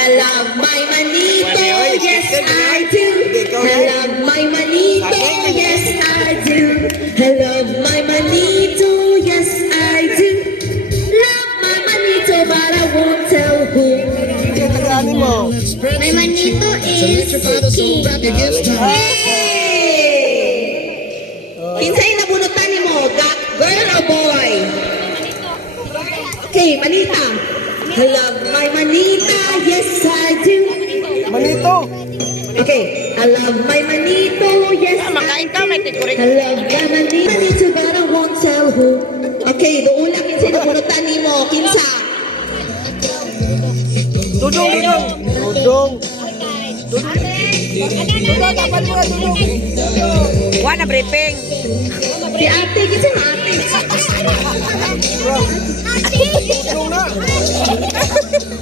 I love my manito, yes I do. I love my manito, yes I do. I love my manito, yes I do. Love my manito, but I won't tell who. My manito is King. Kinsay nabunutan ni mo? Girl or boy? Okay, manita. I love my manita, yes I do. Manito. Okay, I love my manito, yes I do. I love my manito, but I won't tell who. Okay, doon lang kinsay nabunutan ni mo. Kinsa? Dudong. Dudong. Dudong, dapat mo na dudong. Wala briefing. Si ate, kinsa na ate? Dudong na.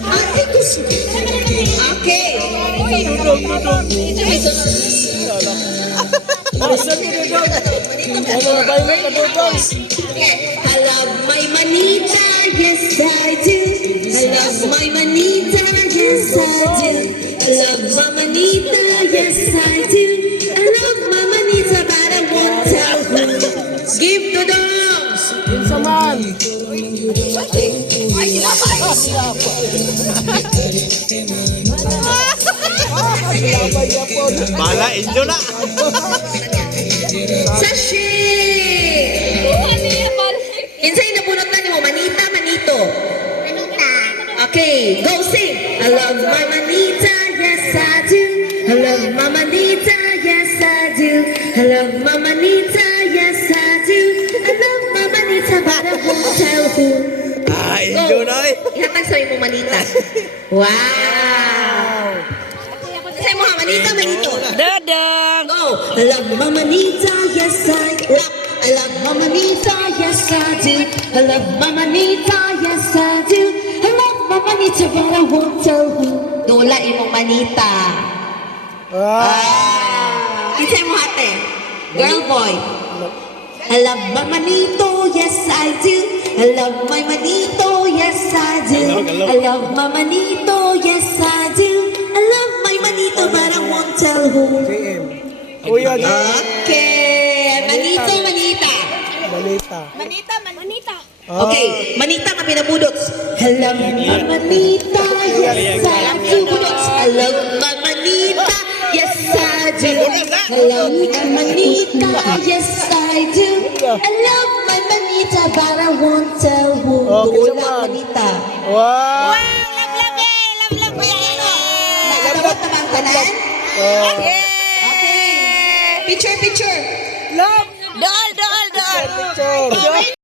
Ate ko si... Okay. Dudong. Alisan mo dudong. Ano na ba yung kadudong? I love my manita, yes I do. I love my manita, yes I do. I love my manita, yes I do. I love my manita, but I won't tell who. Give to dogs. Kinsa man. Bala, inyo na. Sashi! Kinsay nabunot na ni mo? Manita, manito. Okay, go sing. I love my manita, yes I do. I love my manita, yes I do. I love my manita, yes I do. I love my manita, but I won't tell who. Ah, inyo na eh. Ihatag sa mo manita. Wow! Say mo ha, manita, manito. Dadang. Go! I love my manita, yes I love. I love my manita, yes I do. I love my manita, yes I do. I love my manita, but I won't tell who. Dula imong manita. Kinsay mo ate? Girl, boy? I love my manito, yes I do. I love my manito, yes I do. I love my manito, yes I do. I love my manito, but I won't tell who. Kuya, Okay, manito, manita. balita. Manita. Okay, manita ka pinabudots. I love my manita, yes I do. Budots. I love my manita, yes I do. I love my manita, yes I do. I love my manita, but I won't tell who. Okay, Dula sama. manita. Wow. Love ko yan. Nakadawat na ba ang tanan? Oh. Okay. Picture. Love.